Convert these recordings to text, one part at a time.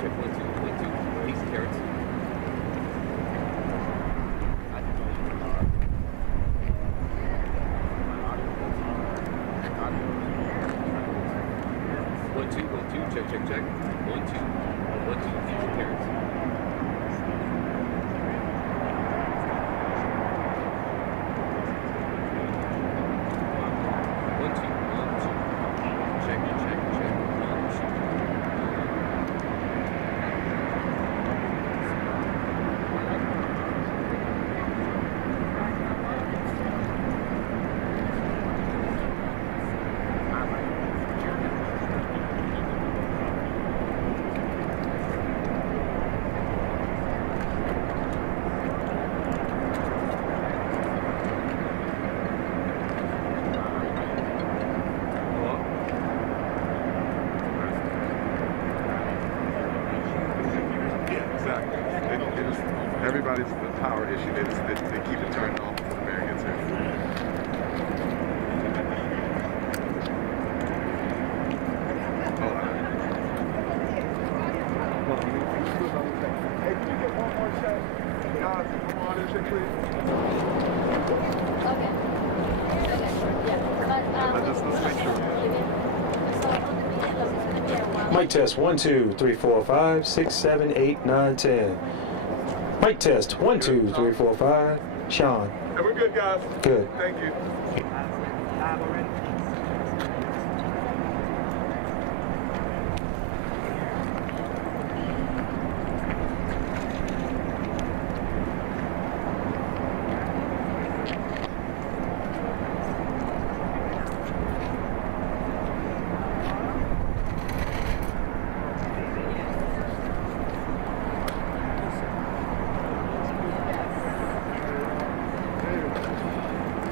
check 1 2 1 2. Peace and carrots. One two, 1 2, check check check. 1 2, 1 2, peace and carrots. 1 2 1 2. Check check check. 1 2. Yeah, exactly. Everybody's the power issue. They keep it turned off before the mayor gets here. Hey, can you get one more shot? Guys, come on in, check, please. Okay. Okay, yeah. But, Let's make sure. So on the meeting, it's going to be a one. Mic test 1 2 3 4 5 6 7 8 9 10. Mic test 1 2 3 4 5. Sean. Hey, we're good, guys. Good. Thank you.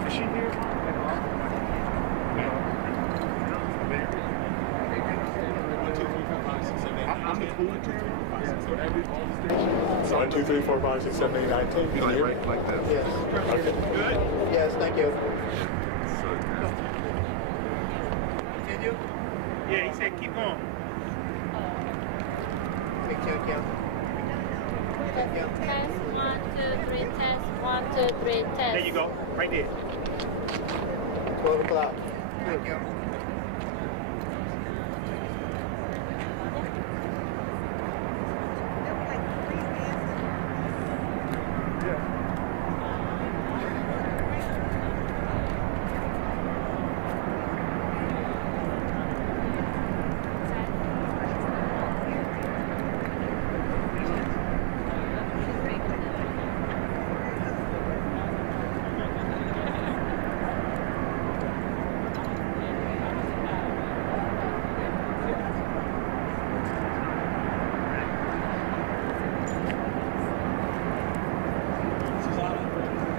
Is she here? I'm the pool for every all the stations. So 1, 2, 3, 4, 5, 6, 7, 8, 9, 10. Can you hear me? Like that. Yes. Okay. Good? Yes, thank you. Continue? Yeah, he said keep going. Big check, yeah. Test 1 2 3. Test 1 2 3. Test. There you go, right there. 12 o'clock. Thank you.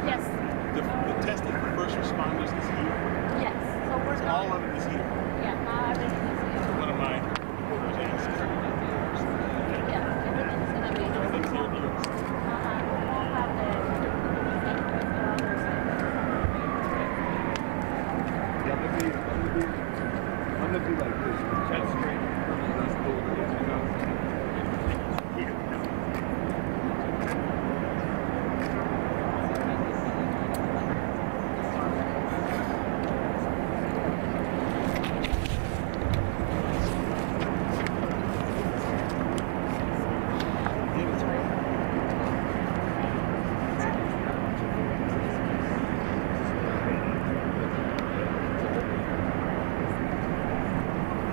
Yes. The testing for first responders is here. Yes. So we're going. All of it is here. Yeah, now everything is here. One of my reporters asked. Yeah, everything's going to be here. Everything's here at the US. We won't have the I'm gonna be like this. That's great. That's cool.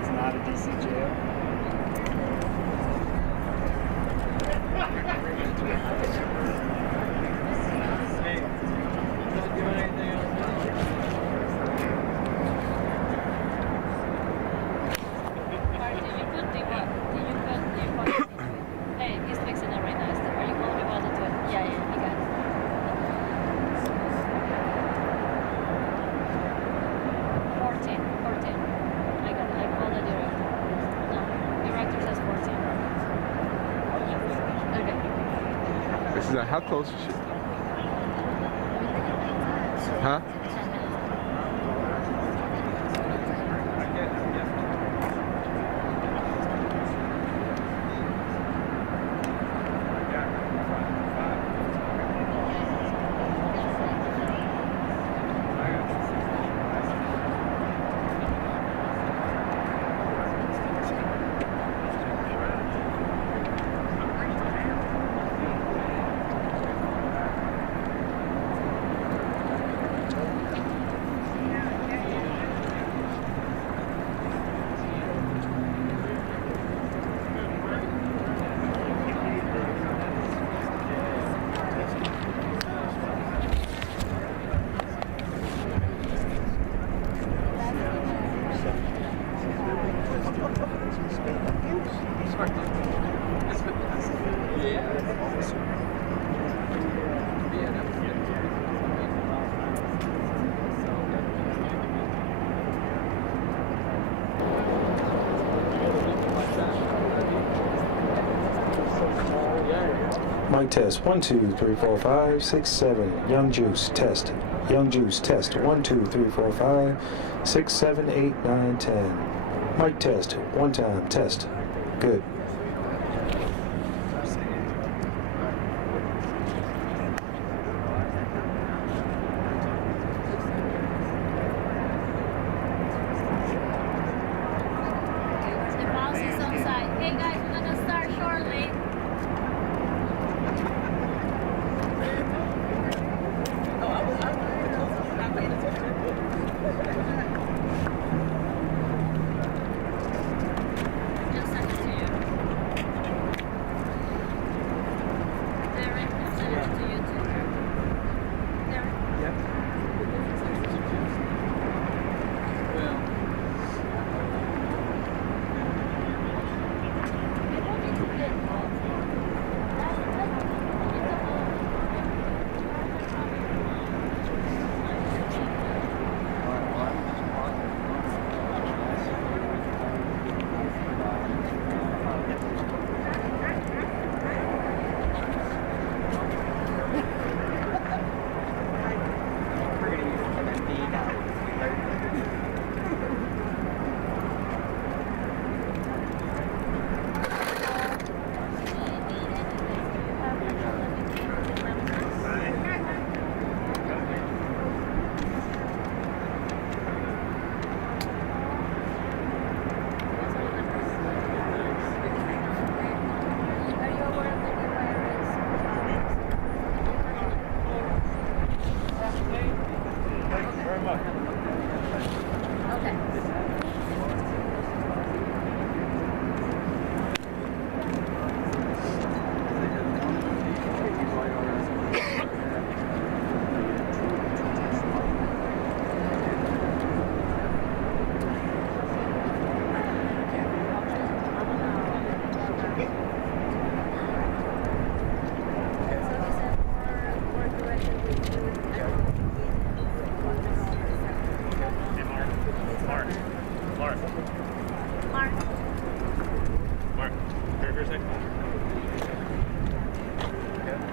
It's not a DC jail. Hey, he's fixing it right now. Are you calling me about it too? Yeah, he got it. 14. I got it. I called the director. No, director says 14. Okay. This is how close is she? Huh? 10 minutes. Mic test 1 2 3 4 5 6 7. Young Juice test. Young Juice test 1 2 3 4 5 6 7 8 9 10. Mic test one time test. Good. The mouse is on side. Hey guys, we're gonna start shortly. Just send it to you. Derek, I'll send it to you too. Derek. Okay. Mark. Mark, here for a second.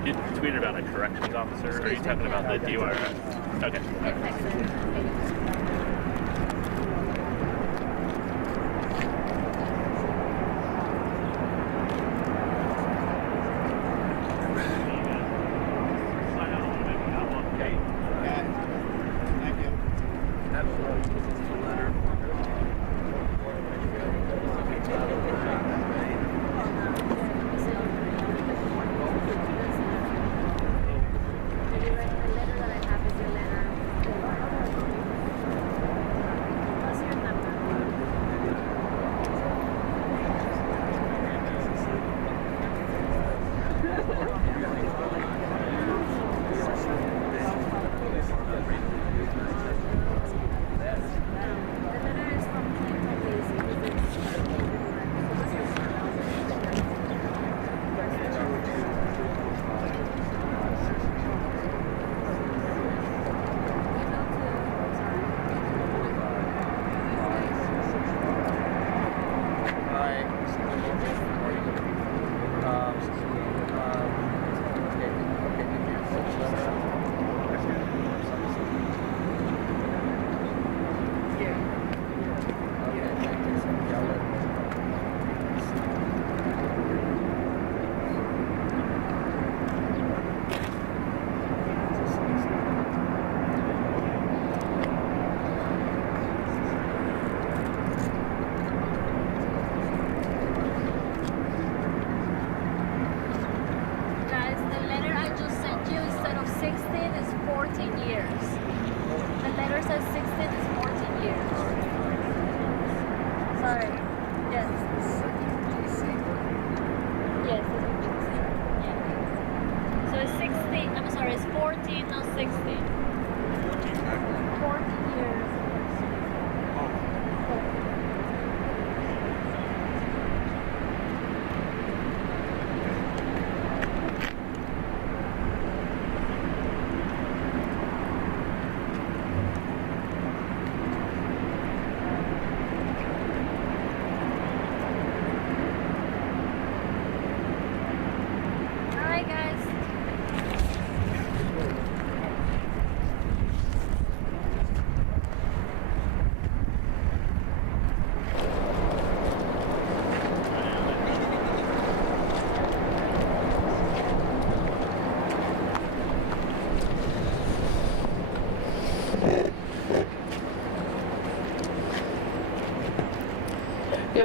You tweeted about a corrections officer. Are you talking about the DUI? Okay. Thank you. The letter that I have is your letter.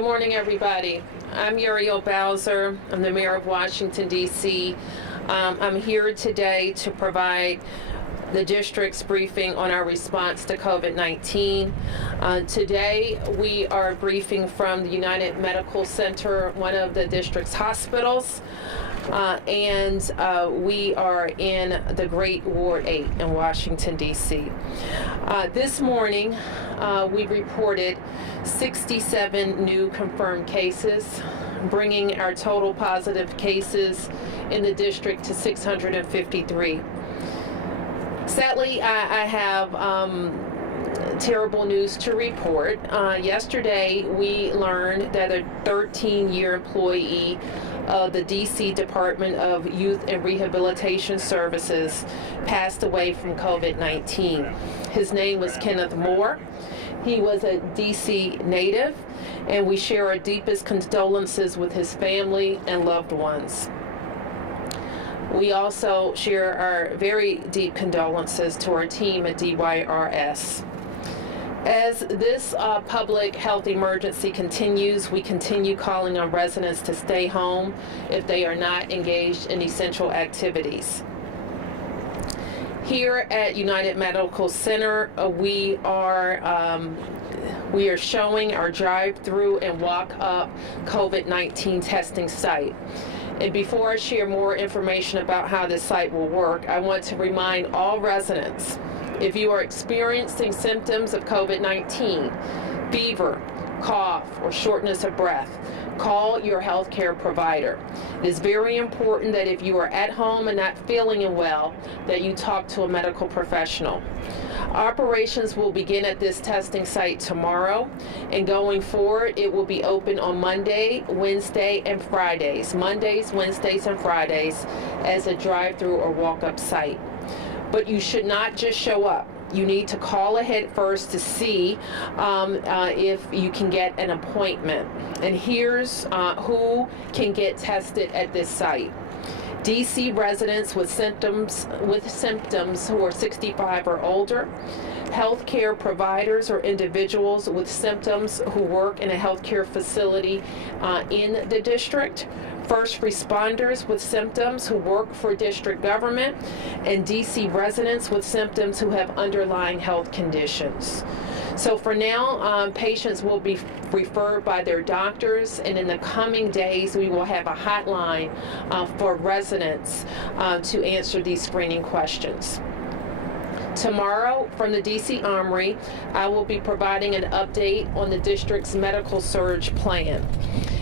morning, everybody. I'm Uriel Bowser. I'm the mayor of Washington, D.C. I'm here today to provide the district's briefing on our response to COVID-19. Today, we are briefing from the United Medical Center, one of the district's hospitals, and we are in the Great Ward 8 in Washington, D.C. This morning, we reported 67 new confirmed cases, bringing our total positive cases in the district to 653. Sadly, I have terrible news to report. Yesterday, we learned that a 13-year employee of the D.C. Department of Youth and Rehabilitation Services passed away from COVID-19. His name was Kenneth Moore. He was a D.C. native, and we share our deepest condolences with his family and loved ones. We also share our very deep condolences to our team at DYRS. As this public health emergency continues, we continue calling on residents to stay home if they are not engaged in essential activities. Here at United Medical Center, we are showing our drive-through and walk-up COVID-19 testing site. And before I share more information about how this site will work, I want to remind all residents, if you are experiencing symptoms of COVID-19, fever, cough, or shortness of breath, call your healthcare provider. It is very important that if you are at home and not feeling well, that you talk to a medical professional. Operations will begin at this testing site tomorrow, and going forward, it will be open on Monday, Wednesday, and Fridays. Mondays, Wednesdays, and Fridays as a drive-through or walk-up site. But you should not just show up. You need to call ahead first to see if you can get an appointment. And here's who can get tested at this site. DC residents with symptoms who are 65 or older, healthcare providers or individuals with symptoms who work in a healthcare facility in the district, first responders with symptoms who work for district government, and DC residents with symptoms who have underlying health conditions. So for now, patients will be referred by their doctors, and in the coming days, we will have a hotline for residents to answer these screening questions. Tomorrow, from the DC Armory, I will be providing an update on the district's medical surge plan.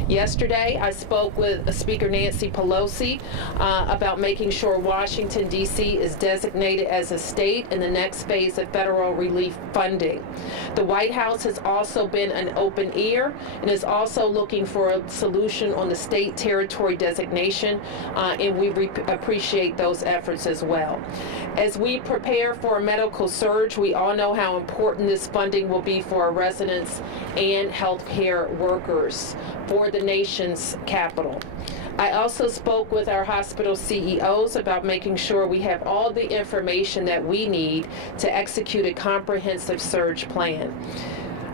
Yesterday, I spoke with Speaker Nancy Pelosi about making sure Washington, D.C. is designated as a state in the next phase of federal relief funding. The White House has also been an open ear and is also looking for a solution on the state territory designation, and we appreciate those efforts as well. As we prepare for a medical surge, we all know how important this funding will be for our residents and healthcare workers for the nation's capital. I also spoke with our hospital CEOs about making sure we have all the information that we need to execute a comprehensive surge plan.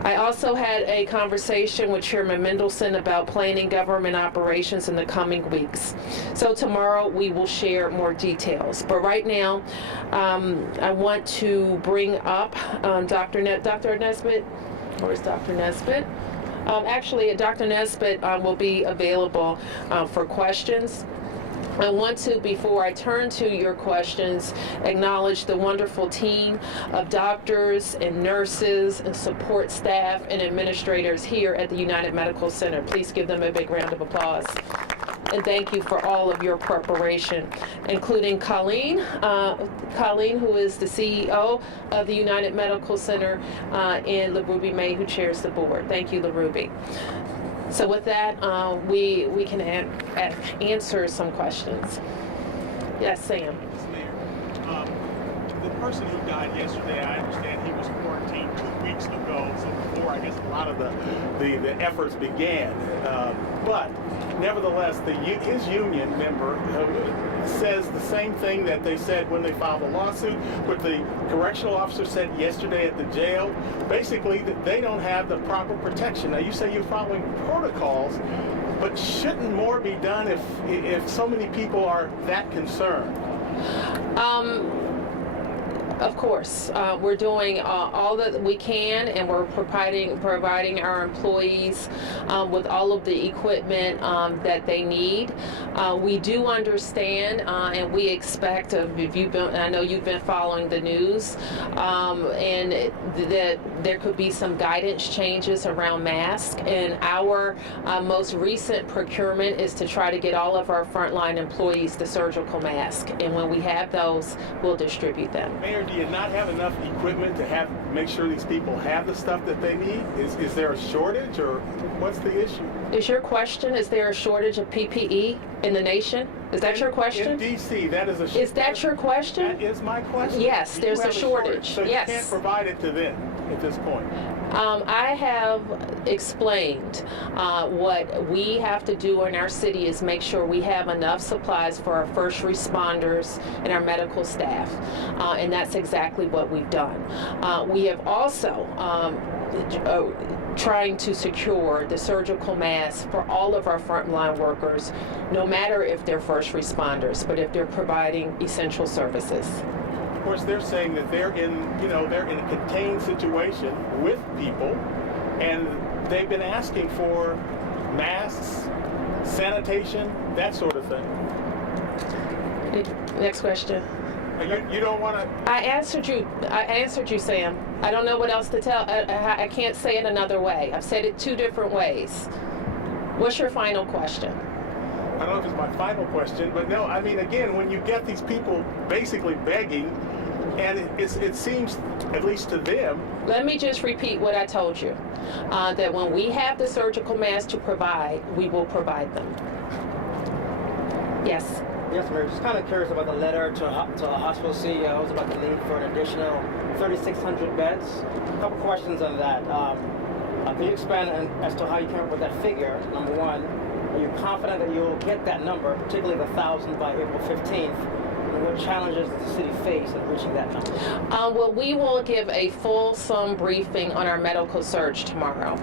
I also had a conversation with Chairman Mendelson about planning government operations in the coming weeks. So tomorrow we will share more details. But right now, I want to bring up Dr. Nesbitt. Where's Dr. Nesbitt? Actually, Dr. Nesbitt will be available for questions. I want to, before I turn to your questions, acknowledge the wonderful team of doctors and nurses and support staff and administrators here at the United Medical Center. Please give them a big round of applause. And thank you for all of your preparation, including Colleen, who is the CEO of the United Medical Center, and LaRuby May, who chairs the board. Thank you, LaRuby. So with that, we can answer some questions. Yes, Sam. The person who died yesterday, I understand he was quarantined 2 weeks ago, so before I guess a lot of the efforts began. But nevertheless, his union member says the same thing that they said when they filed the lawsuit, what the correctional officer said yesterday at the jail. Basically, that they don't have the proper protection. Now, you say you're following protocols, but shouldn't more be done if so many people are that concerned? Of course, we're doing all that we can, and we're providing our employees with all of the equipment that they need. We do understand, and we expect, if you've been, I know you've been following the news, and that there could be some guidance changes around masks. And our most recent procurement is to try to get all of our frontline employees the surgical mask, and when we have those, we'll distribute them. Mayor, do you not have enough equipment to make sure these people have the stuff that they need? Is there a shortage, or what's the issue? Is your question, is there a shortage of PPE in the nation? Is that your question? In D.C., that is a shortage. Is that your question? That is my question. Yes, You there's have a shortage. So Yes. you can't provide it to them at this point. I have explained what we have to do in our city is make sure we have enough supplies for our first responders and our medical staff, and that's exactly what we've done. We have also trying to secure the surgical masks for all of our frontline workers, no matter if they're first responders, but if they're providing essential services. Of course, they're saying that they're in a contained situation with people, and they've been asking for masks, sanitation, that sort of thing. Next question. You don't want to. I answered you, Sam. I don't know what else to tell. I can't say it another way. I've said it 2 different ways. What's your final question? I don't know if it's my final question, but no, I mean, again, when you get these people basically begging, and it seems, at least to them. Let me just repeat what I told you. That when we have the surgical masks to provide, we will provide them. Yes. Yes, Mayor. Just kind of curious about the letter to a hospital CEOs about the need for an additional 3,600 beds. A couple questions on that. Can you expand as to how you came up with that figure, number one? Are you confident that you'll get that number, particularly the 1,000 by April 15th? And what challenges does the city face in reaching that number? Well, we will give a fulsome briefing on our medical surge tomorrow.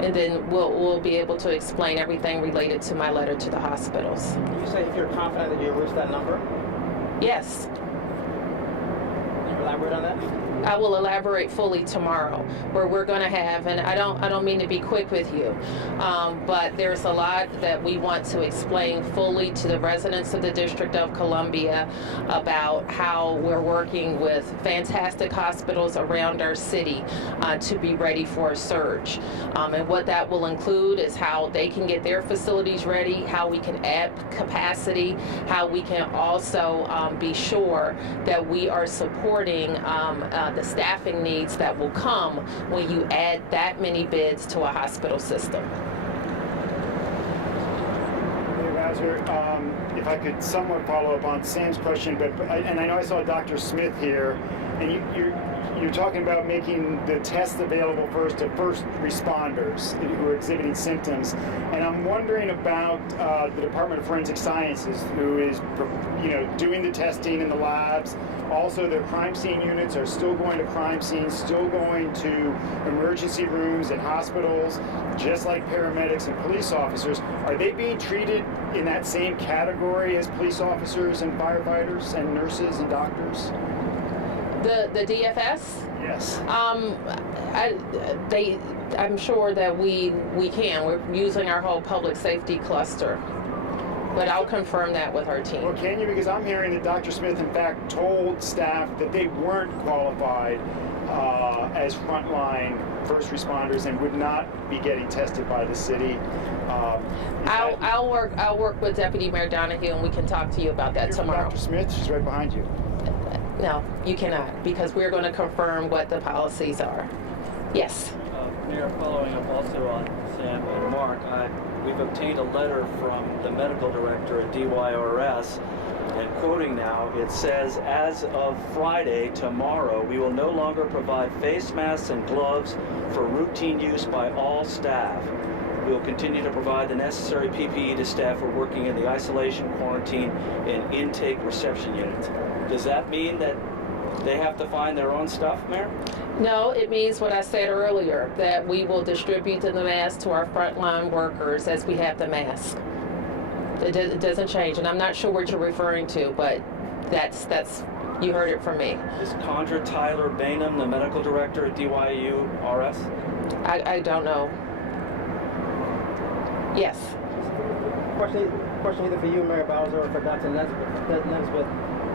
And then we'll be able to explain everything related to my letter to the hospitals. You say if you're confident that you'll reach that number? Yes. Can you elaborate on that? I will elaborate fully tomorrow, where we're going to have, and I don't mean to be quick with you, but there's a lot that we want to explain fully to the residents of the District of Columbia about how we're working with fantastic hospitals around our city to be ready for a surge. And what that will include is how they can get their facilities ready, how we can add capacity, how we can also be sure that we are supporting the staffing needs that will come when you add that many beds to a hospital system. If I could somewhat follow up on Sam's question, and I know I saw Dr. Smith here, and you're talking about making the tests available first to first responders who are exhibiting symptoms, and I'm wondering about the Department of Forensic Sciences, who is, doing the testing in the labs. Also, their crime scene units are still going to crime scenes, still going to emergency rooms and hospitals, just like paramedics and police officers. Are they being treated in that same category as police officers and firefighters and nurses and doctors? The DFS? Yes. I'm sure that we can. We're using our whole public safety cluster. But I'll confirm that with our team. Well, can you? Because I'm hearing that Dr. Smith, in fact, told staff that they weren't qualified as frontline first responders and would not be getting tested by the city. I'll work with Deputy Mayor Donahue, and we can talk to you about that tomorrow. Dr. Smith, she's right behind you. No, you cannot, because we're going to confirm what the policies are. Yes. Mayor, following up also on Sam and Mark, we've obtained a letter from the medical director at DYRS, and quoting now, it says, as of Friday, tomorrow, we will no longer provide face masks and gloves for routine use by all staff. We will continue to provide the necessary PPE to staff who are working in the isolation, quarantine, and intake reception units. Does that mean that they have to find their own stuff, Mayor? No, it means what I said earlier, that we will distribute the masks to our frontline workers as we have the masks. It doesn't change, and I'm not sure what you're referring to, but that's you heard it from me. Is Condra Tyler Bainham the medical director at DYU-RS? I don't know. Yes. Question either for you, Mayor Bowser, or for Dr. Nesbitt.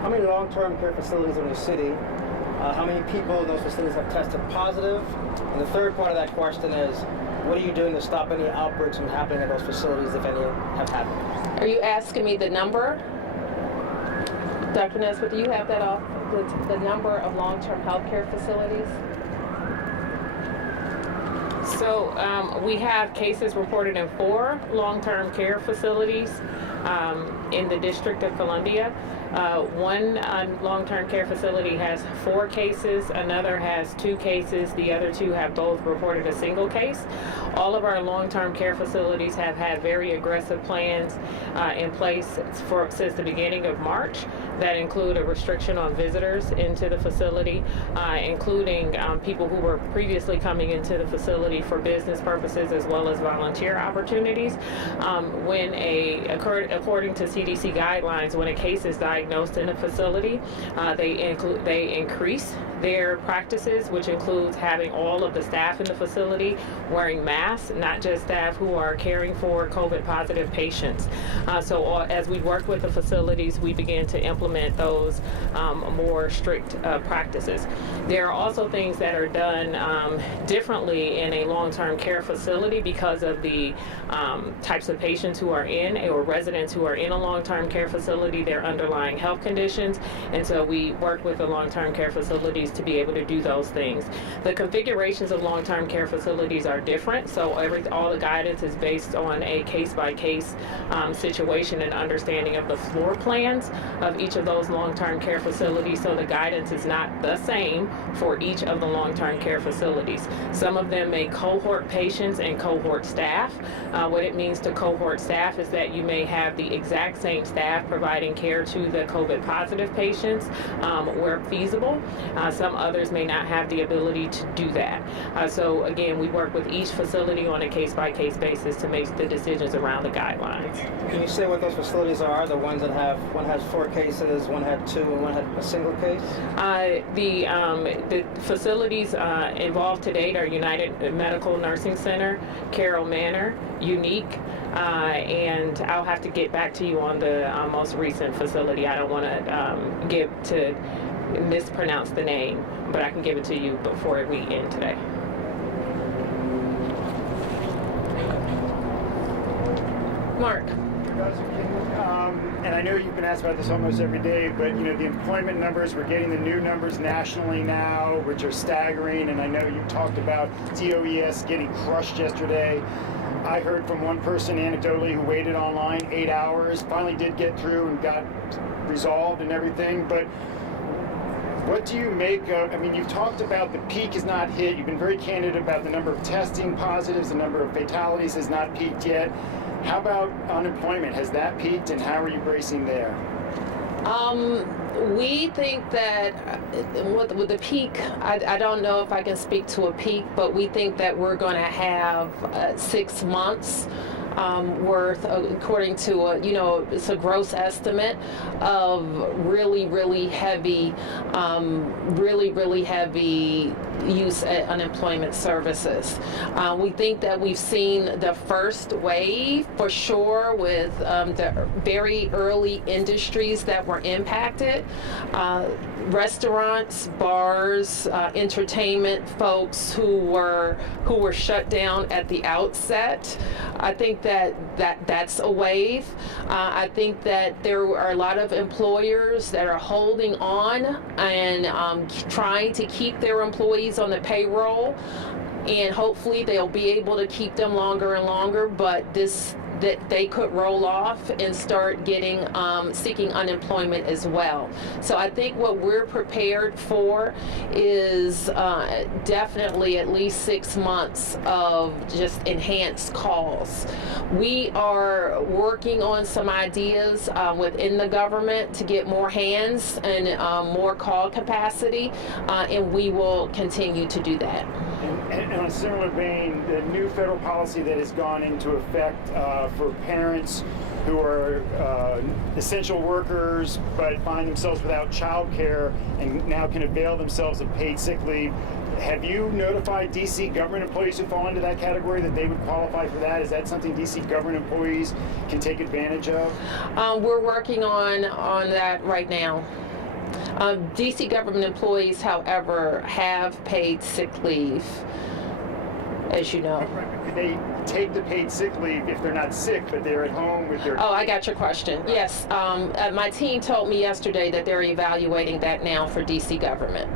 How many long-term care facilities are in the city? How many people in those facilities have tested positive? And the third part of that question is, what are you doing to stop any outbreaks from happening at those facilities, if any have happened? Are you asking me the number? Dr. Nesbitt, do you have that off? The number of long-term health care facilities? So we have cases reported in 4 long-term care facilities in the District of Columbia. One long-term care facility has 4 cases, another has 2 cases, the other 2 have both reported a single case. All of our long-term care facilities have had very aggressive plans in place since the beginning of March that include a restriction on visitors into the facility, including people who were previously coming into the facility for business purposes as well as volunteer opportunities. According to CDC guidelines, when a case is diagnosed in a facility, they increase their practices, which includes having all of the staff in the facility wearing masks, not just staff who are caring for COVID positive patients. So as we work with the facilities, we begin to implement those more strict practices. There are also things that are done differently in a long-term care facility because of the types of patients who are in, or residents who are in a long-term care facility, their underlying health conditions, and so we work with the long-term care facilities to be able to do those things. The configurations of long-term care facilities are different, so all the guidance is based on a case-by-case situation and understanding of the floor plans of each of those long-term care facilities, so the guidance is not the same for each of the long-term care facilities. Some of them may cohort patients and cohort staff. What it means to cohort staff is that you may have the exact same staff providing care to the COVID positive patients where feasible. Some others may not have the ability to do that. So again, we work with each facility on a case-by-case basis to make the decisions around the guidelines. Can you say what those facilities are? The ones that one has 4 cases, one had 2, and one had a single case? The facilities involved to date are United Medical Nursing Center, Carroll Manor, Unique, and I'll have to get back to you on the most recent facility. I don't want to mispronounce the name, but I can give it to you before we end today. Mark. And I know you've been asked about this almost every day, but the employment numbers, we're getting the new numbers nationally now, which are staggering, and I know you talked about DOES getting crushed yesterday. I heard from one person anecdotally who waited online 8 hours, finally did get through and got resolved and everything, but what do you make of, you've talked about the peak is not hit, you've been very candid about the number of testing positives, the number of fatalities has not peaked yet. How about unemployment? Has that peaked, and how are you bracing there? We think that with the peak, I don't know if I can speak to a peak, but we think that we're going to have 6 months worth, according to it's a gross estimate of really heavy use at unemployment services. We think that we've seen the first wave for sure with the very early industries that were impacted. Restaurants, bars, entertainment folks who were shut down at the outset. I think that's a wave. I think that there are a lot of employers that are holding on and trying to keep their employees on the payroll, and hopefully they'll be able to keep them longer and longer, but this that they could roll off and start getting seeking unemployment as well. So I think what we're prepared for is definitely at least 6 months of just enhanced calls. We are working on some ideas within the government to get more hands and more call capacity, and we will continue to do that. And on a similar vein, the new federal policy that has gone into effect for parents who are essential workers but find themselves without child care and now can avail themselves of paid sick leave. Have you notified DC government employees who fall into that category that they would qualify for that? Is that something DC government employees can take advantage of? We're working on that right now. DC government employees, however, have paid sick leave, as you know. Could they take the paid sick leave if they're not sick, but they're at home with their... Oh, I got your question. Yes. My team told me yesterday that they're evaluating that now for DC government.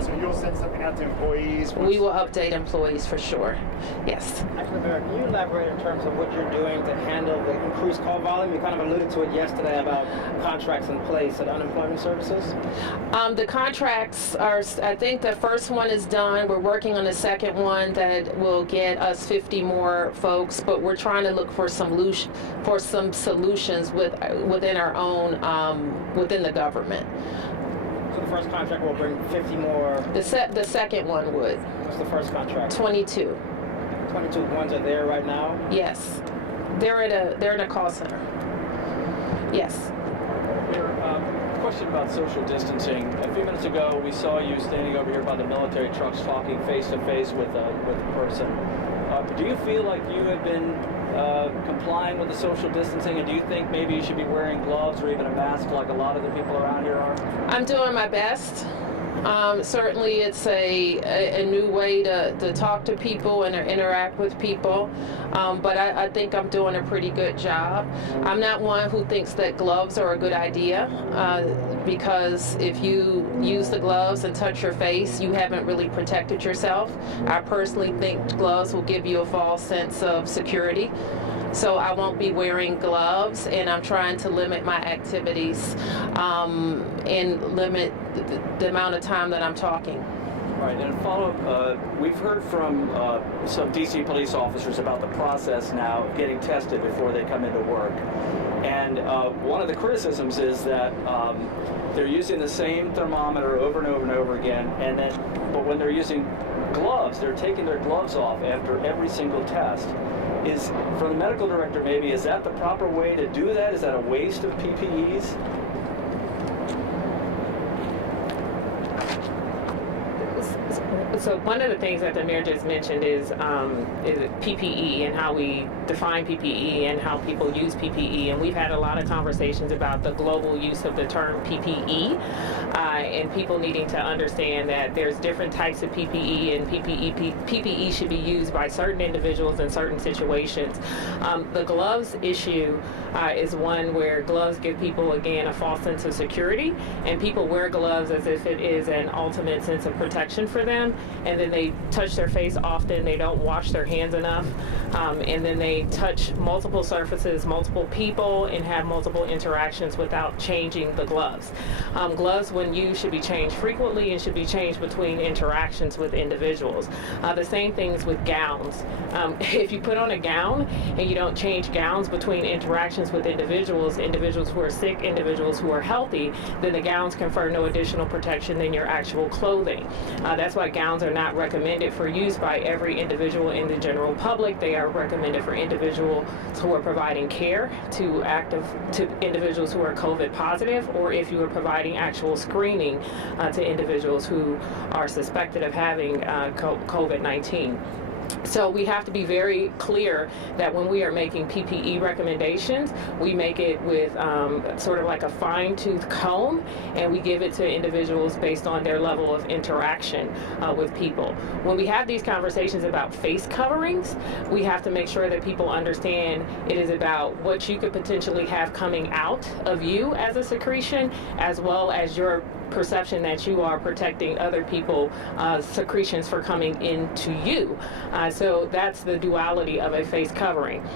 So you'll send something out to employees? We will update employees for sure. Yes. Actually, Barry, can you elaborate in terms of what you're doing to handle the increased call volume? You kind of alluded to it yesterday about contracts in place at unemployment services. The contracts are, I think the first one is done. We're working on the second one that will get us 50 more folks, but we're trying to look for some solutions within our own, within the government. So the first contract will bring 50 more. The second one would. What's the first contract? 22. 22 ones are there right now? Yes. They're in a call center. Yes. Question about social distancing. A few minutes ago, we saw you standing over here by the military trucks talking face to face with a person. Do you feel like you have been complying with the social distancing, and do you think maybe you should be wearing gloves or even a mask like a lot of the people around here are? I'm doing my best. Certainly it's a new way to talk to people and to interact with people, but I think I'm doing a pretty good job. I'm not one who thinks that gloves are a good idea, because if you use the gloves and touch your face, you haven't really protected yourself. I personally think gloves will give you a false sense of security. So I won't be wearing gloves, and I'm trying to limit my activities and limit the amount of time that I'm talking. Right, and a follow-up, we've heard from some DC police officers about the process now of getting tested before they come into work. And one of the criticisms is that they're using the same thermometer over and over and over again, but when they're using gloves, they're taking their gloves off after every single test. From the medical director, maybe, is that the proper way to do that? Is that a waste of PPEs? So one of the things that the mayor just mentioned is PPE and how we define PPE and how people use PPE. And we've had a lot of conversations about the global use of the term PPE and people needing to understand that there's different types of PPE, and PPE should be used by certain individuals in certain situations. The gloves issue is one where gloves give people, again, a false sense of security, and people wear gloves as if it is an ultimate sense of protection for them, and then they touch their face often, they don't wash their hands enough, and then they touch multiple surfaces, multiple people, and have multiple interactions without changing the gloves. Gloves, when used, should be changed frequently and should be changed between interactions with individuals. The same things with gowns. If you put on a gown and you don't change gowns between interactions with individuals who are sick, individuals who are healthy, then the gowns confer no additional protection than your actual clothing. That's why gowns are not recommended for use by every individual in the general public. They are recommended for individuals who are providing care to individuals who are COVID positive, or if you are providing actual screening to individuals who are suspected of having COVID-19. So we have to be very clear that when we are making PPE recommendations, we make it with sort of like a fine-tooth comb, and we give it to individuals based on their level of interaction with people. When we have these conversations about face coverings, we have to make sure that people understand it is about what you could potentially have coming out of you as a secretion, as well as your perception that you are protecting other people secretions for coming into you. So that's the duality of a face covering.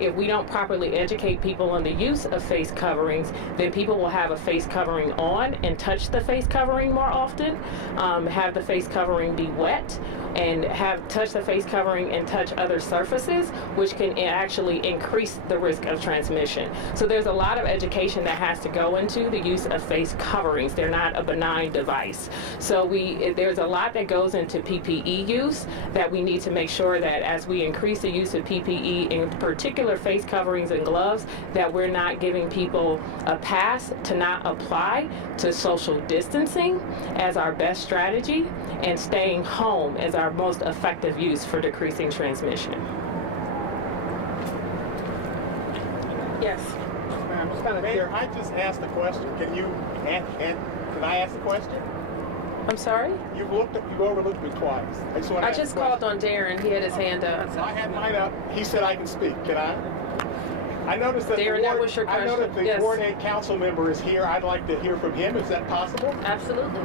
If we don't properly educate people on the use of face coverings, then people will have a face covering on and touch the face covering more often, have the face covering be wet, and touch the face covering and touch other surfaces, which can actually increase the risk of transmission. So there's a lot of education that has to go into the use of face coverings. They're not a benign device. So there's a lot that goes into PPE use that we need to make sure that as we increase the use of PPE, in particular face coverings and gloves, that we're not giving people a pass to not apply to social distancing as our best strategy and staying home as our most effective use for decreasing transmission. Yes. I'm just kind of Mayor, I just asked a question. Can I ask a question? I'm sorry? You overlooked me twice. I just called on Darren. He had his hand up. I had mine up. He said I can speak. Can I? I noticed that Darren, that was your question. I know that the Ward 8 council member is here. I'd like to hear from him. Is that possible? Absolutely.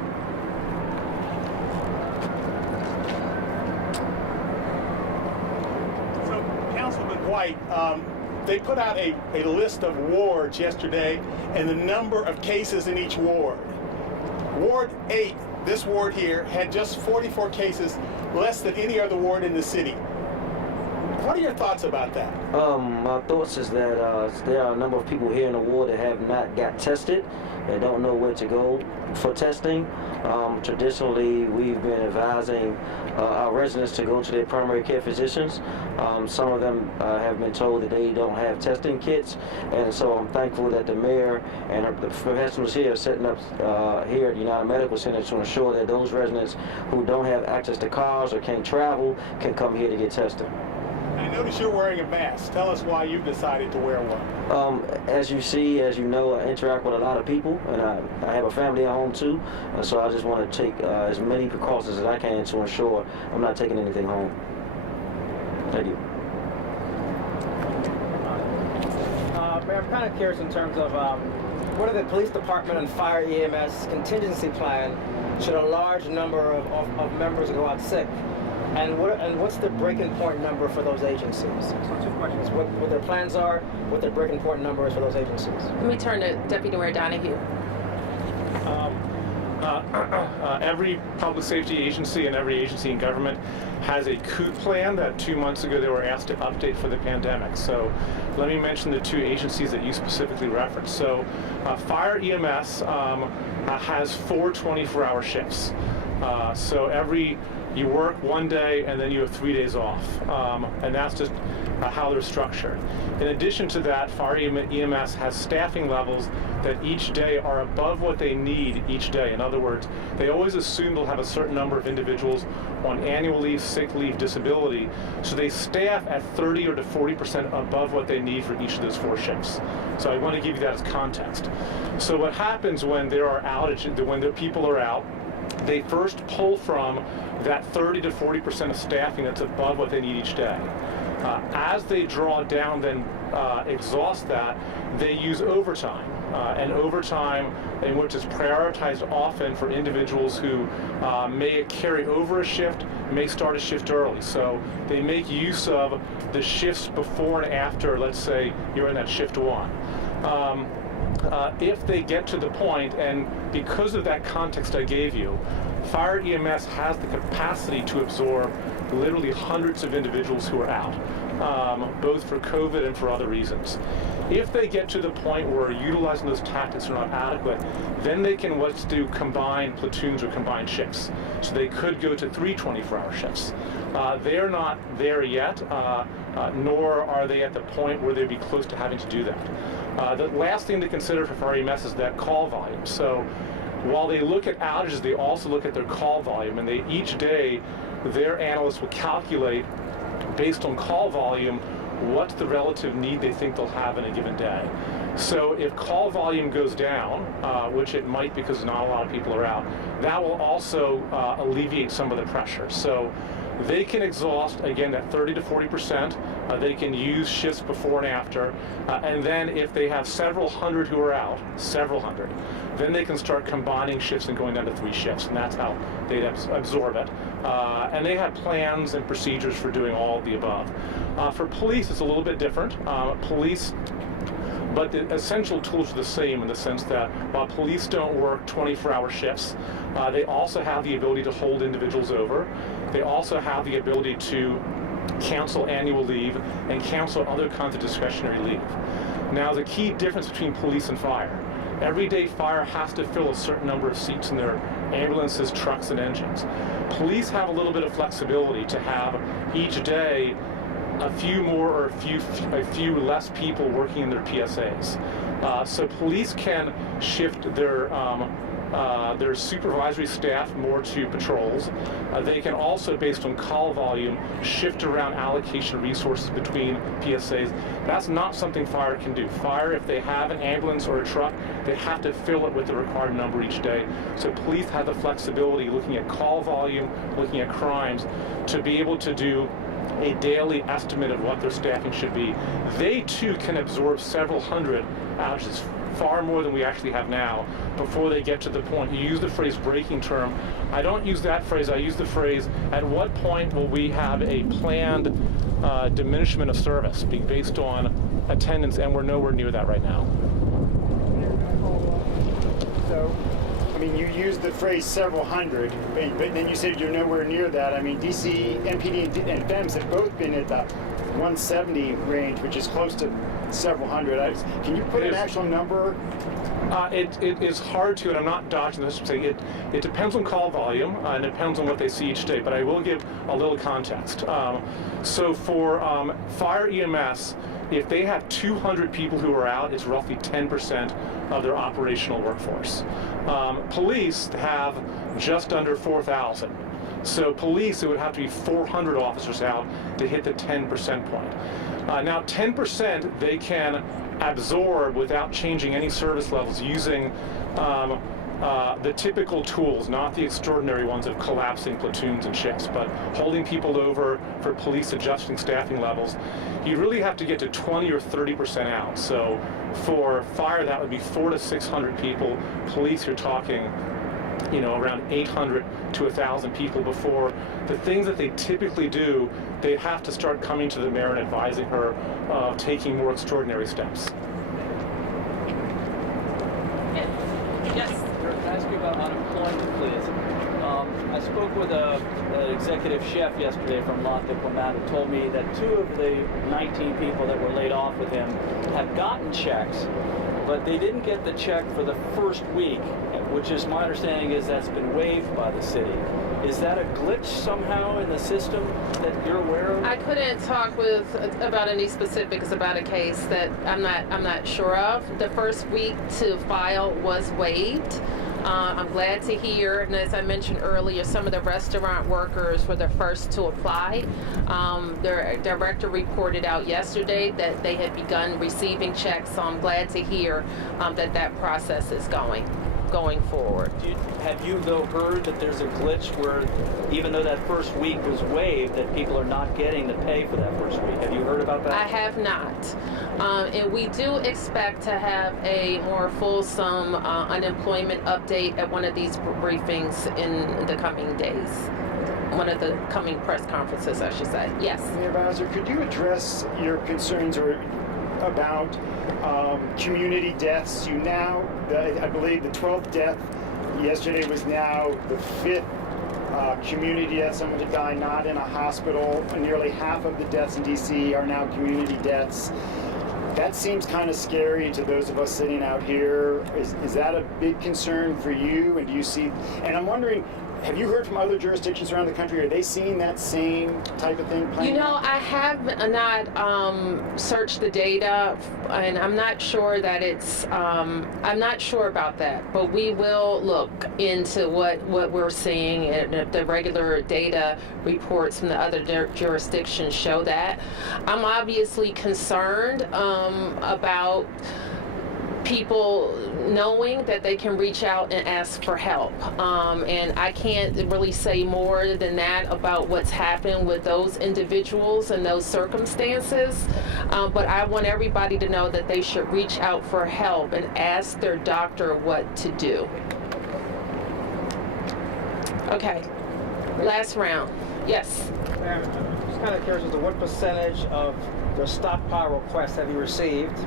So, Councilman White, they put out a list of wards yesterday and the number of cases in each ward. Ward 8, this ward here, had just 44 cases, less than any other ward in the city. What are your thoughts about that? My thoughts is that there are a number of people here in the ward that have not got tested and don't know where to go for testing. Traditionally, we've been advising our residents to go to their primary care physicians. Some of them have been told that they don't have testing kits, and so I'm thankful that the mayor and the professionals here are setting up here at the United Medical Center to ensure that those residents who don't have access to cars or can't travel can come here to get tested. I notice you're wearing a mask. Tell us why you decided to wear one. As you see, as you know, I interact with a lot of people, and I have a family at home too, and so I just want to take as many precautions as I can to ensure I'm not taking anything home. Thank you. Mayor, I'm kind of curious in terms of what are the police department and fire EMS contingency plan should a large number of members go out sick? And what's the breaking point number for those agencies? So 2 questions. What their plans are, what their breaking point number is for those agencies. Let me turn to Deputy Mayor Donahue. Every public safety agency and every agency in government has a COOT plan that 2 months ago they were asked to update for the pandemic. So let me mention the 2 agencies that you specifically referenced. So Fire EMS has 4 24-hour shifts. So you work 1 day and then you have 3 days off, and that's just how they're structured. In addition to that, Fire EMS has staffing levels that each day are above what they need each day. In other words, they always assume they'll have a certain number of individuals on annual leave, sick leave, disability, so they staff at 30 or to 40% above what they need for each of those 4 shifts. So I want to give you that as context. So what happens when there are outages, when the people are out, they first pull from that 30 to 40% of staffing that's above what they need each day. As they draw down, then exhaust that, they use overtime. And overtime, in which is prioritized often for individuals who may carry over a shift, may start a shift early. So they make use of the shifts before and after, let's say you're in that shift 1. If they get to the point, and because of that context I gave you, Fire EMS has the capacity to absorb literally hundreds of individuals who are out, both for COVID and for other reasons. If they get to the point where utilizing those tactics are not adequate, then they can do combined platoons or combined shifts. So they could go to 3 24-hour shifts. They're not there yet, nor are they at the point where they'd be close to having to do that. The last thing to consider for Fire EMS is that call volume. So while they look at outages, they also look at their call volume, and each day their analysts will calculate, based on call volume, what's the relative need they think they'll have in a given day. So if call volume goes down, which it might because not a lot of people are out, that will also alleviate some of the pressure. So They can exhaust, again, at 30 to 40%. They can use shifts before and after. And then if they have several hundred who are out, then they can start combining shifts and going down to 3 shifts. And that's how they'd absorb it. And they have plans and procedures for doing all of the above. For police, it's a little bit different. But the essential tools are the same in the sense that while police don't work 24-hour shifts, they also have the ability to hold individuals over. They also have the ability to cancel annual leave and cancel other kinds of discretionary leave. Now, the key difference between police and fire. Everyday fire has to fill a certain number of seats in their ambulances, trucks, and engines. Police have a little bit of flexibility to have each day a few more or a few less people working in their PSAs. So police can shift their supervisory staff more to patrols. They can also, based on call volume, shift around allocation of resources between PSAs. That's not something fire can do. Fire, if they have an ambulance or a truck, they have to fill it with the required number each day. So police have the flexibility, looking at call volume, looking at crimes, to be able to do a daily estimate of what their staffing should be. They too can absorb several hundred outages, far more than we actually have now, before they get to the point. You use the phrase breaking term. I don't use that phrase. I use the phrase, at what point will we have a planned diminishment of service being based on attendance, and we're nowhere near that right now. So, I mean, you used the phrase several hundred, but then you said you're nowhere near that. I mean, DC, MPD, and FEMS have both been at the 170 range, which is close to several hundred. Can you put an actual number? It is hard to, and I'm not dodging this. It depends on call volume, and it depends on what they see each day, but I will give a little context. So for fire EMS, if they have 200 people who are out, it's roughly 10% of their operational workforce. Police have just under 4,000. So police, it would have to be 400 officers out to hit the 10% point. Now 10% they can absorb without changing any service levels using the typical tools, not the extraordinary ones of collapsing platoons and shifts, but holding people over for police adjusting staffing levels. You really have to get to 20 or 30% out. So for fire, that would be 400 to 600 people. Police, you're talking, around 800 to 1,000 people before the things that they typically do, they have to start coming to the mayor and advising her of taking more extraordinary steps. Yes. Can I ask you about unemployment, please? I spoke with an executive chef yesterday from La Diplomat who told me that 2 of the 19 people that were laid off with him have gotten checks, but they didn't get the check for the first week, which is my understanding is that's been waived by the city. Is that a glitch somehow in the system that you're aware of? I couldn't talk about any specifics about a case that I'm not sure of. The first week to file was waived. I'm glad to hear, and as I mentioned earlier, some of the restaurant workers were the first to apply. Their director reported out yesterday that they had begun receiving checks, so I'm glad to hear that process is going forward. Have you, though, heard that there's a glitch where, even though that first week was waived, that people are not getting the pay for that first week? Have you heard about that? I have not. And we do expect to have a more fulsome unemployment update at one of these briefings in the coming days. One of the coming press conferences, I should say. Yes. Mayor Bowser, could you address your concerns about community deaths? I believe the 12th death yesterday was now the 5th community death. Someone to die not in a hospital. Nearly half of the deaths in DC are now community deaths. That seems kind of scary to those of us sitting out here. Is that a big concern for you? And do you see? And I'm wondering, have you heard from other jurisdictions around the country? Are they seeing that same type of thing playing out? I have not searched the data, and I'm not sure that it's, I'm not sure about that, but we will look into what we're seeing, and if the regular data reports from the other jurisdictions show that. I'm obviously concerned about people knowing that they can reach out and ask for help. And I can't really say more than that about what's happened with those individuals and those circumstances. But I want everybody to know that they should reach out for help and ask their doctor what to do. Okay, last round. Yes? I'm just kind of curious as to what percentage of the stockpile requests have you received?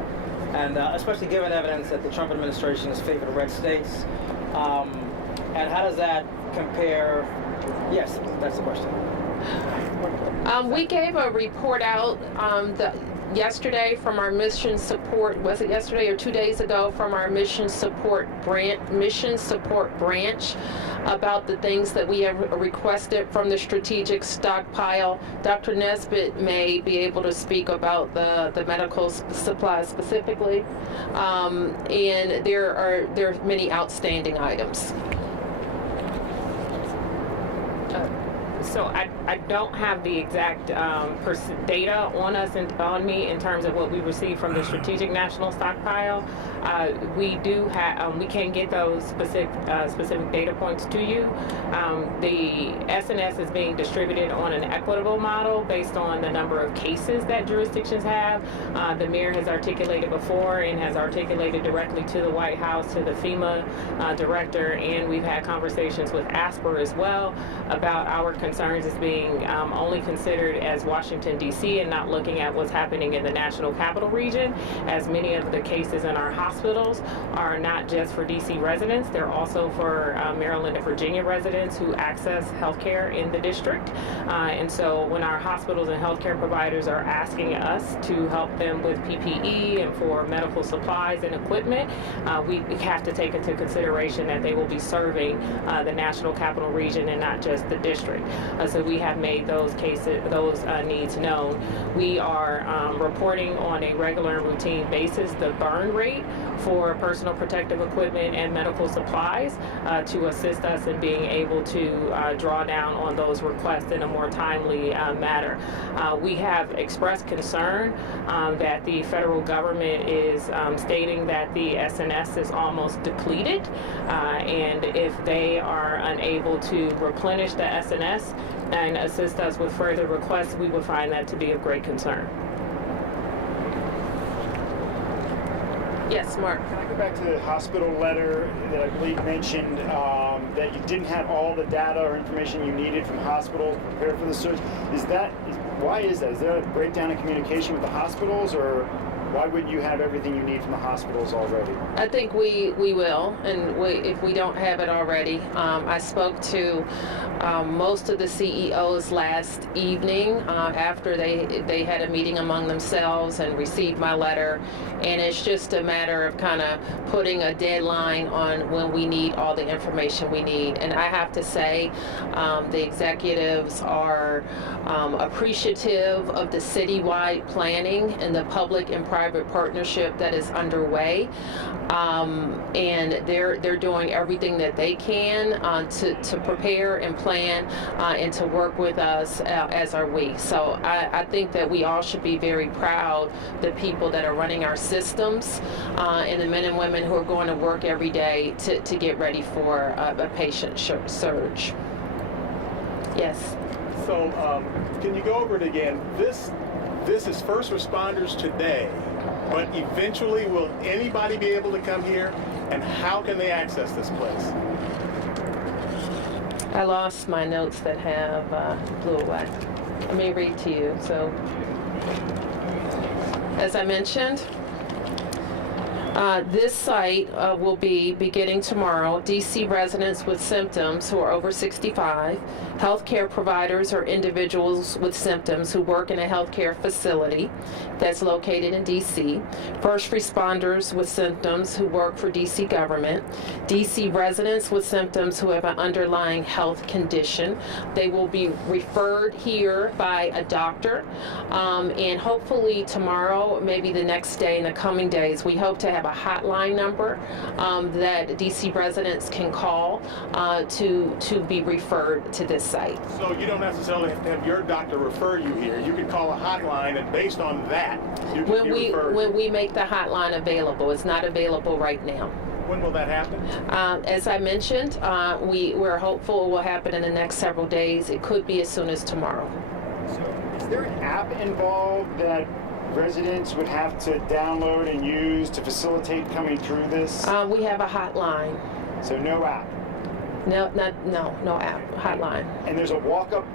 And especially given evidence that the Trump administration has favored red states. And how does that compare? Yes, that's the question. We gave a report out yesterday from our mission support, was it yesterday or 2 days ago, from our mission support branch about the things that we have requested from the strategic stockpile. Dr. Nesbitt may be able to speak about the medical supplies specifically, and there are many outstanding items. So I don't have the exact data on me in terms of what we received from the Strategic National Stockpile. We do have, we can get those specific data points to you. The SNS is being distributed on an equitable model based on the number of cases that jurisdictions have. The mayor has articulated before and has articulated directly to the White House, to the FEMA director, and we've had conversations with ASPR as well about our concerns as being only considered as Washington, D.C. and not looking at what's happening in the National Capital Region, as many of the cases in our hospitals are not just for D.C. residents, they're also for Maryland and Virginia residents who access healthcare in the district. And so when our hospitals and healthcare providers are asking us to help them with PPE and for medical supplies and equipment, we have to take into consideration that they will be serving the National Capital Region and not just the district. So we have made those needs known. We are reporting on a regular and routine basis the burn rate for personal protective equipment and medical supplies to assist us in being able to draw down on those requests in a more timely manner. We have expressed concern that the federal government is stating that the SNS is almost depleted, and if they are unable to replenish the SNS and assist us with further requests, we would find that to be of great concern. Yes, Mark. Can I go back to the hospital letter that I believe mentioned that you didn't have all the data or information you needed from hospitals prepared for the surge? Why is that? Is there a breakdown in communication with the hospitals, or why wouldn't you have everything you need from the hospitals already? I think we will, and if we don't have it already. I spoke to most of the CEOs last evening after they had a meeting among themselves and received my letter, and it's just a matter of kind of putting a deadline on when we need all the information we need. And I have to say, the executives are appreciative of the citywide planning and the public and private partnership that is underway, and they're doing everything that they can to prepare and plan and to work with us, as are we. So I think that we all should be very proud, the people that are running our systems and the men and women who are going to work every day to get ready for a patient surge. Yes. So can you go over it again? This is first responders today, but eventually will anybody be able to come here, and how can they access this place? I lost my notes that have blew away. Let me read to you. So, as I mentioned, this site will be beginning tomorrow. DC residents with symptoms who are over 65, healthcare providers or individuals with symptoms who work in a healthcare facility that's located in DC, first responders with symptoms who work for DC government, DC residents with symptoms who have an underlying health condition. They will be referred here by a doctor, and hopefully tomorrow, maybe the next day, in the coming days, we hope to have a hotline number that DC residents can call to be referred to this site. So you don't necessarily have to have your doctor refer you here. You can call a hotline, and based on that, you can be referred. When we make the hotline available, it's not available right now. When will that happen? As I mentioned, we're hopeful it will happen in the next several days. It could be as soon as tomorrow. So is there an app involved that residents would have to download and use to facilitate coming through this? We have a hotline. So no app? No app, hotline. And there's a walk-up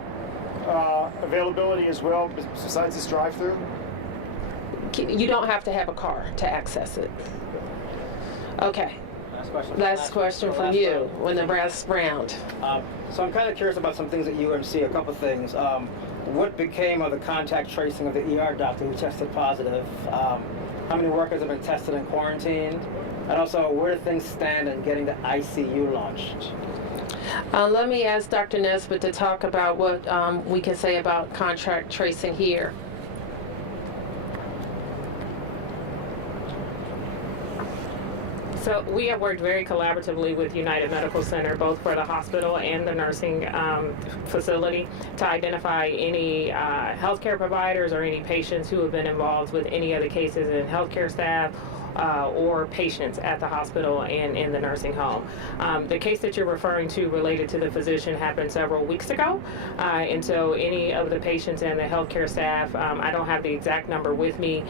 availability as well besides this drive-through? You don't have to have a car to access it. Okay. Last question from you when the last round. So I'm kind of curious about some things at UMC, a couple things. What became of the contact tracing of the ER doctor who tested positive? How many workers have been tested and quarantined? And also, where do things stand in getting the ICU launched? Let me ask Dr. Nesbitt to talk about what we can say about contact tracing here. So we have worked very collaboratively with United Medical Center, both for the hospital and the nursing facility, to identify any healthcare providers or any patients who have been involved with any of the cases in healthcare staff or patients at the hospital and in the nursing home. The case that you're referring to related to the physician happened several weeks ago, and so any of the patients and the healthcare staff, I don't have the exact number with me,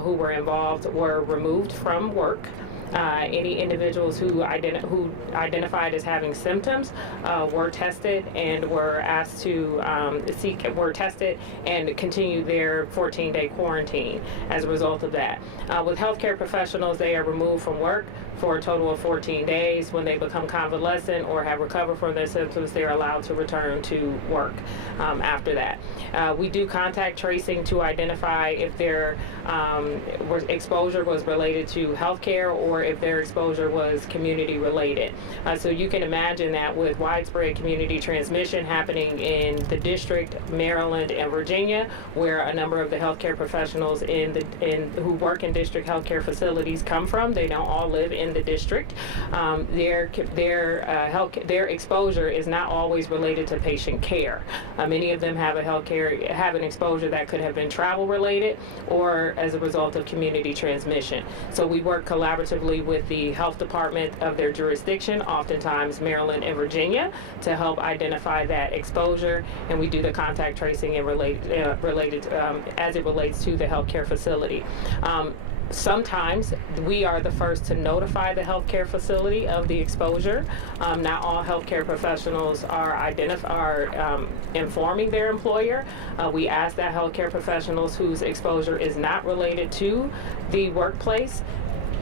who were involved were removed from work. Any individuals who identified as having symptoms were tested and were asked to were tested and continue their 14-day quarantine as a result of that. With healthcare professionals, they are removed from work for a total of 14 days. When they become convalescent or have recovered from their symptoms, they're allowed to return to work after that. We do contact tracing to identify if their exposure was related to healthcare or if their exposure was community related. So you can imagine that with widespread community transmission happening in the district, Maryland, and Virginia, where a number of the healthcare professionals who work in district healthcare facilities come from, they don't all live in the district. Their exposure is not always related to patient care. Many of them have an exposure that could have been travel related or as a result of community transmission. So we work collaboratively with the health department of their jurisdiction, oftentimes Maryland and Virginia, to help identify that exposure, and we do the contact tracing and related as it relates to the healthcare facility. Sometimes we are the first to notify the healthcare facility of the exposure. Not all healthcare professionals are informing their employer. We ask that healthcare professionals whose exposure is not related to the workplace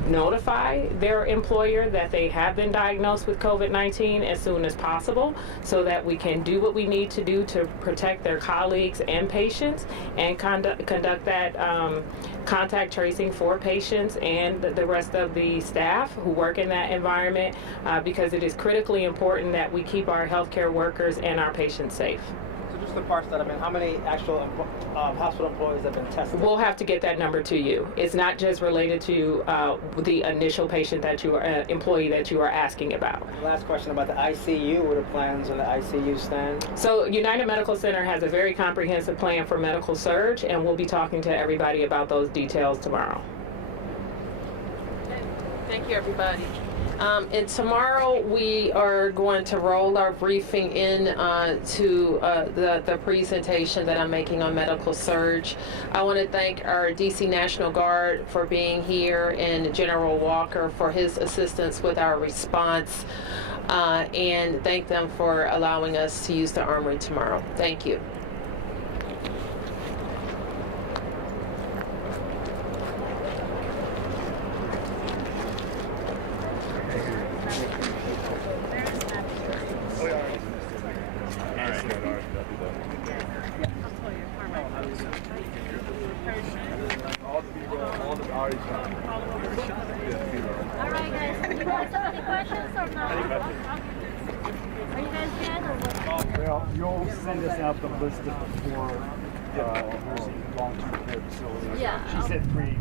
notify their employer that they have been diagnosed with COVID-19 as soon as possible, so that we can do what we need to do to protect their colleagues and patients and conduct that contact tracing for patients and the rest of the staff who work in that environment, because it is critically important that we keep our healthcare workers and our patients safe. Just to parse that, how many actual hospital employees have been tested? We'll have to get that number to you. It's not just related to the initial patient that you are, employee that you are asking about. Last question about the ICU. What are plans on the ICU stand? So United Medical Center has a very comprehensive plan for medical surge, and we'll be talking to everybody about those details tomorrow. Thank you, everybody. And tomorrow we are going to roll our briefing in to the presentation that I'm making on medical surge. I want to thank our DC National Guard for being here and General Walker for his assistance with our response, and thank them for allowing us to use the armory tomorrow. Thank you. You'll send us out the list of nursing long-term care facilities. Yeah. She said 3,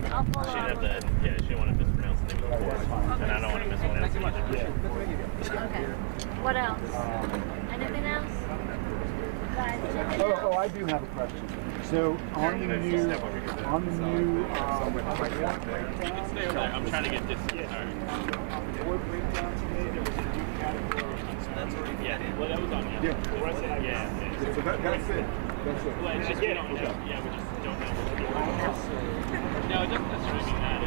but I'll follow up. She didn't want to mispronounce. And I don't want to miss one. Okay. What else? Anything else? Guys, anything else? Oh, I do have a question. So on the new Stay over there. I'm trying to get this. board breakdown today, there was a new category. Yeah. Well, that was on you. Yeah. The rest of it, yeah. So that's it. That's it. Well, it's just we don't know. Yeah, we just don't know. No, it doesn't necessarily mean that.